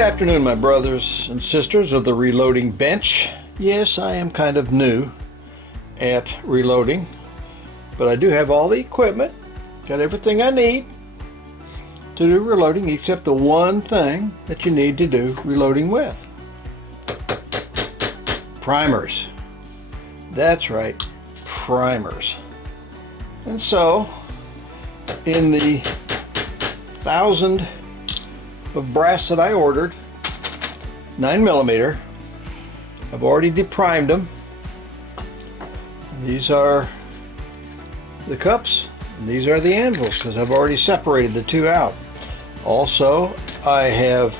afternoon, my brothers and sisters of the reloading bench. Yes, I am kind of new at reloading, but I do have all the equipment, got everything I need to do reloading except the one thing that you need to do reloading with. Primers. That's right, primers. And so, in the 1,000 of brass that I ordered, 9mm, I've already deprimed them. These are the cups, and these are the anvils, because I've already separated the two out. Also, I have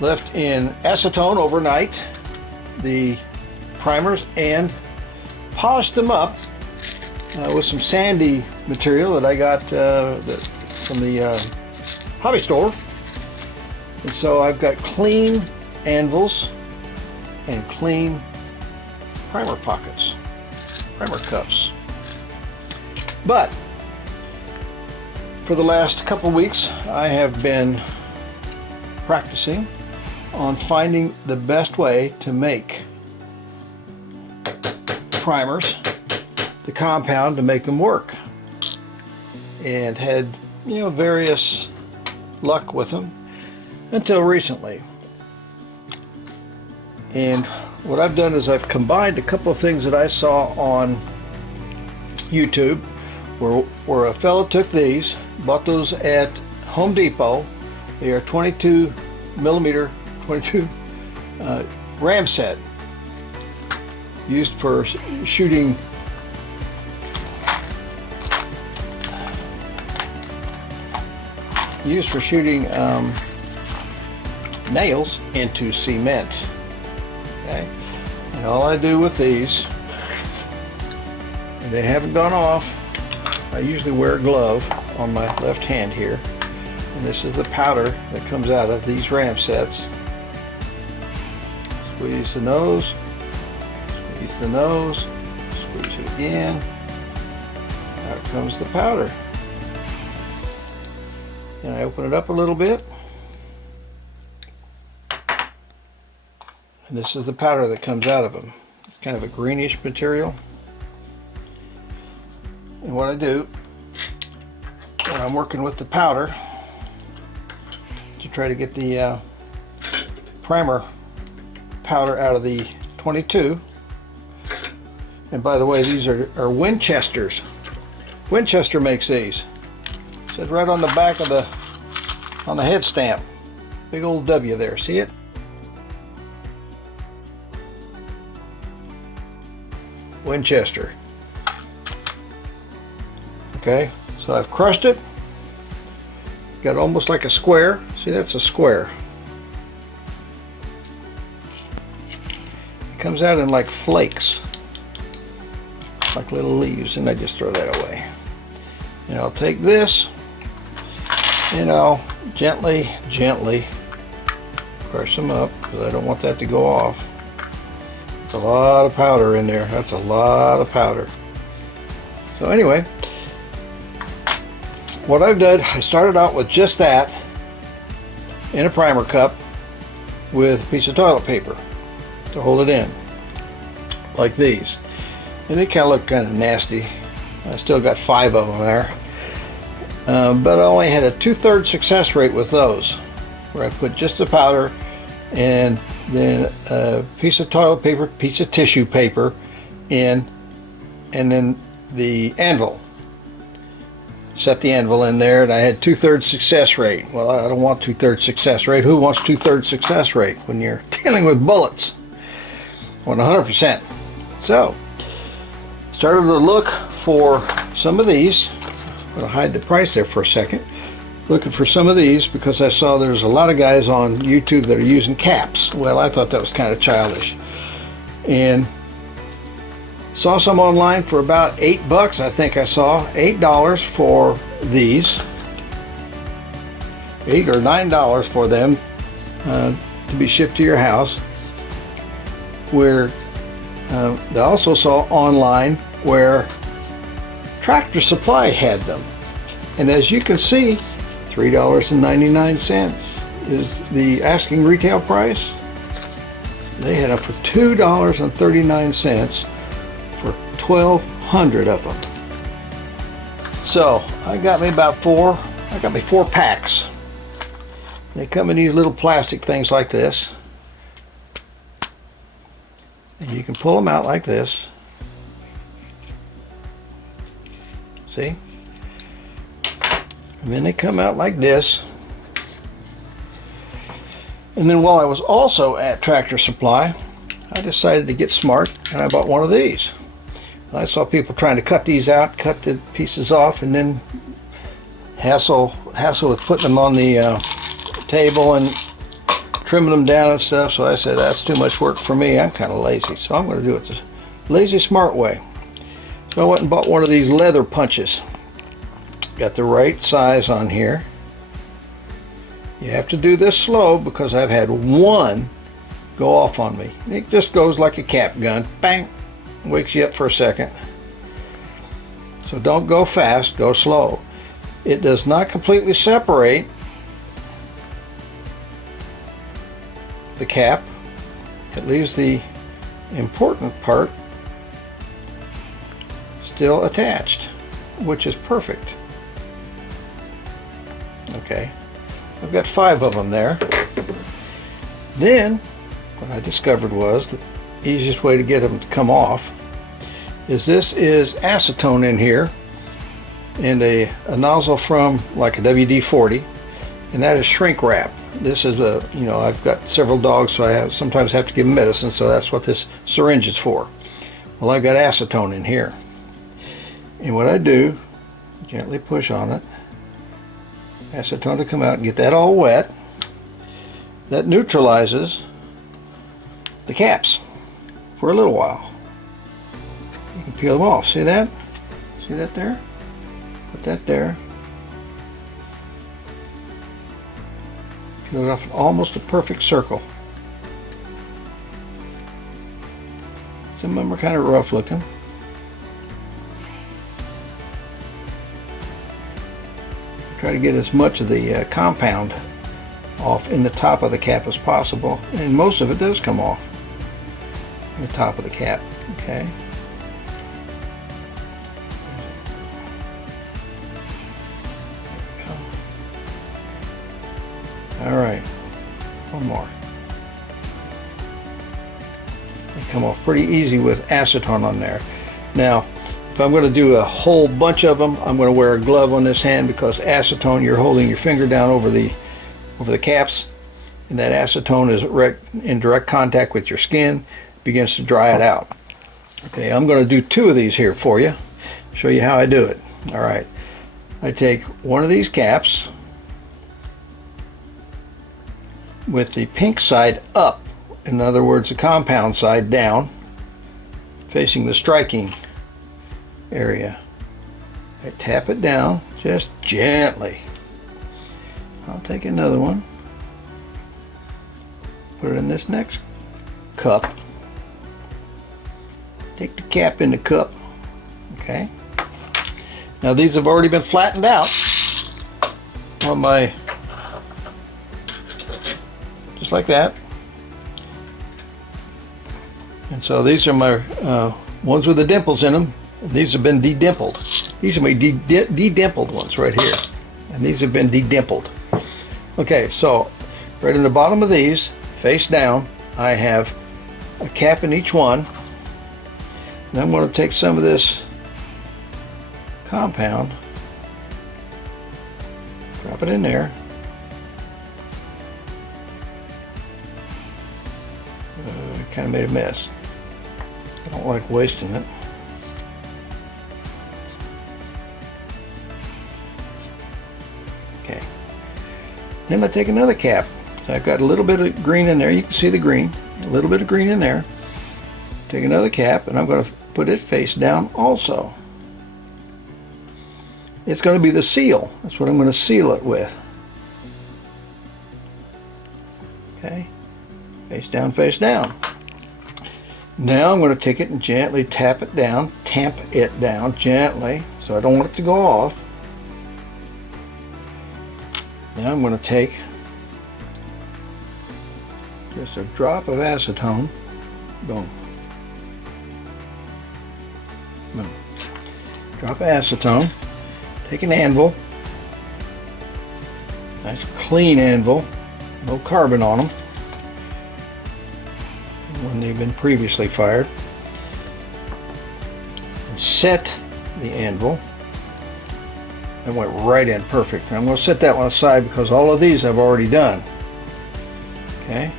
left in acetone overnight the primers and polished them up with some sandy material that I got from the hobby store. And so I've got clean anvils and clean primer pockets, primer cups. But for the last couple weeks I have been practicing on finding the best way to make primers, the compound, to make them work, and had various luck with them until recently. And what I've done is I've combined a couple of things that I saw on YouTube where a fellow took these, bought those at Home Depot. They are 22mm 22 ram set, used for shooting nails into cement. Okay, and all I do with these, and they haven't gone off, I usually wear a glove on my left hand here, and this is the powder that comes out of these ram sets. Squeeze the nose, squeeze the nose, squeeze it again. Out comes the powder. And I open it up a little bit, and this is the powder that comes out of them. It's kind of a greenish material. And what I do when I'm working with the powder to try to get the primer powder out of the 22, and by the way, these are Winchesters. Winchester makes these. It says right on the back of on the head stamp, big old W there, see it? Winchester. Okay, so I've crushed it, got almost like a square. See, that's a square. It comes out in like flakes, like little leaves, and I just throw that away. And I'll take this, and I'll gently crush them up, because I don't want that to go off. It's a lot of powder in there. That's a lot of powder. So anyway, what I've done, I started out with just that in a primer cup with a piece of toilet paper to hold it in, like these. And they kind of look kind of nasty. I still got 5 of them there. But I only had a 2/3 success rate with those, where I put just the powder and then a piece of toilet paper, piece of tissue paper in, and then the anvil. Set the anvil in there, and I had 2/3 success rate. Well, I don't want 2/3 success rate. Who wants 2/3 success rate when you're dealing with bullets? I want 100%. So, started to look for some of these. I'm going to hide the price there for a second. Looking for some of these because I saw there's a lot of guys on YouTube that are using caps. Well, I thought that was kind of childish. And saw some online for about $8. I think I saw $8 for these. $8 or $9 for them to be shipped to your house. Where I also saw online where Tractor Supply had them, and as you can see, $3.99 is the asking retail price. They had them for $2.39 for 1,200 of them. So I got me four packs. They come in these little plastic things like this. And you can pull them out like this. See? And then they come out like this. And then while I was also at Tractor Supply, I decided to get smart and I bought one of these. I saw people trying to cut these out, cut the pieces off, and then hassle with putting them on the table and trimming them down and stuff. So I said, that's too much work for me. I'm kind of lazy, so I'm going to do it the lazy smart way. So I went and bought one of these leather punches. Got the right size on here. You have to do this slow because I've had one go off on me. It just goes like a cap gun. Bang! Wakes you up for a second. So don't go fast, go slow. It does not completely separate the cap. It leaves the important part still attached, which is perfect. Okay, I've got 5 of them there. Then what I discovered was the easiest way to get them to come off is this is acetone in here and a nozzle from like a WD-40, and that is shrink wrap. This is a, I've got several dogs, so I sometimes have to give them medicine, so that's what this syringe is for. Well, I've got acetone in here, and what I do, gently push on it, acetone to come out and get that all wet. That neutralizes the caps for a little while. You can peel them off. See that? See that there? Put that there. Peel it off in almost a perfect circle. Some of them are kind of rough looking. Try to get as much of the compound off in the top of the cap as possible, and most of it does come off in the top of the cap. Okay. All right, one more. They come off pretty easy with acetone on there. Now, if I'm going to do a whole bunch of them, I'm going to wear a glove on this hand because acetone, you're holding your finger down over the caps, and that acetone is in direct contact with your skin, begins to dry it out. Okay, I'm going to do 2 of these here for you, show you how I do it. All right, I take one of these caps with the pink side up, in other words, the compound side down, facing the striking area. I tap it down just gently. I'll take another one, put it in this next cup, take the cap in the cup. Okay, now these have already been flattened out on my, just like that. And so these are my ones with the dimples in them. These have been de-dimpled. These are my de-dimpled ones right here, and these have been de-dimpled. Okay, so right in the bottom of these, face down, I have a cap in each one. And I'm going to take some of this compound, drop it in there. Kind of made a mess. I don't like wasting it. Okay. Then I take another cap. So I've got a little bit of green in there. You can see the green. A little bit of green in there. Take another cap, and I'm going to put it face down also. It's going to be the seal. That's what I'm going to seal it with. Okay. Face down, face down. Now I'm going to take it and gently tap it down, tamp it down gently, so I don't want it to go off. Now I'm going to take Just a drop of acetone. Boom. Boom. Drop of acetone. Take an anvil. Nice clean anvil. No carbon on them when they've been previously fired. And set the anvil. It went right in perfect. I'm going to set that one aside because all of these I've already done. Okay.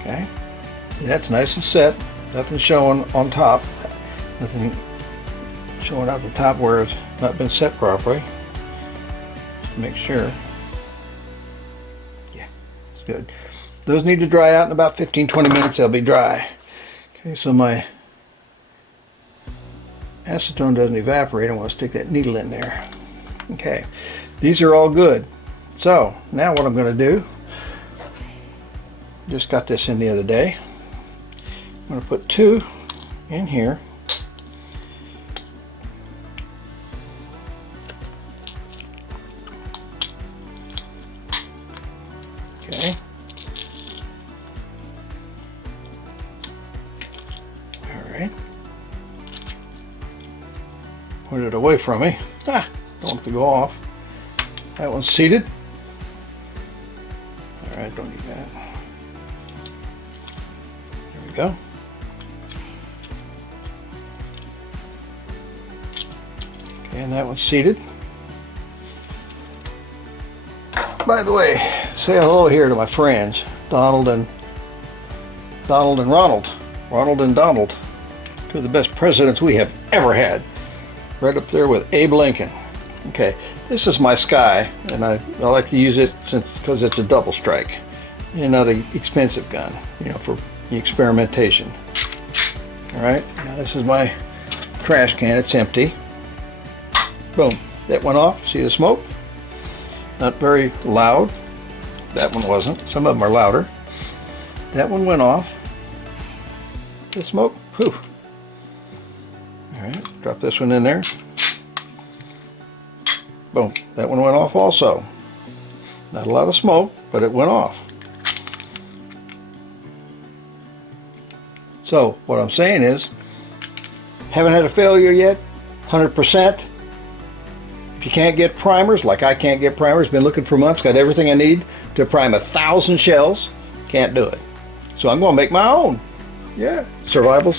Okay. See, that's nice and set. Nothing showing on top. Nothing showing out the top where it's not been set properly. Just make sure. Yeah, it's good. Those need to dry out in about 15-20 minutes. They'll be dry. Okay, so my acetone doesn't evaporate. I want to stick that needle in there. Okay, these are all good. So now what I'm going to do, just got this in the other day. I'm going to put 2 in here. Okay. All right. Put it away from me. Ah, don't want it to go off. That one's seated. All right, don't need that. There we go. Okay, and that one's seated. By the way, say hello here to my friends, Donald and Ronald. Ronald and Donald, 2 of the best presidents we have ever had. Right up there with Abe Lincoln. Okay, this is my Sky, and I like to use it because it's a double strike. And not an expensive gun, you know, for the experimentation. All right, now this is my trash can. It's empty. Boom, that went off. See the smoke? Not very loud. That one wasn't. Some of them are louder. That one went off. The smoke, poof. All right, drop this one in there. Boom, that one went off also. Not a lot of smoke, but it went off. So what I'm saying is, haven't had a failure yet, 100%. If you can't get primers, like I can't get primers, been looking for months, got everything I need to prime 1,000 shells, can't do it. So I'm going to make my own. Yeah, survival.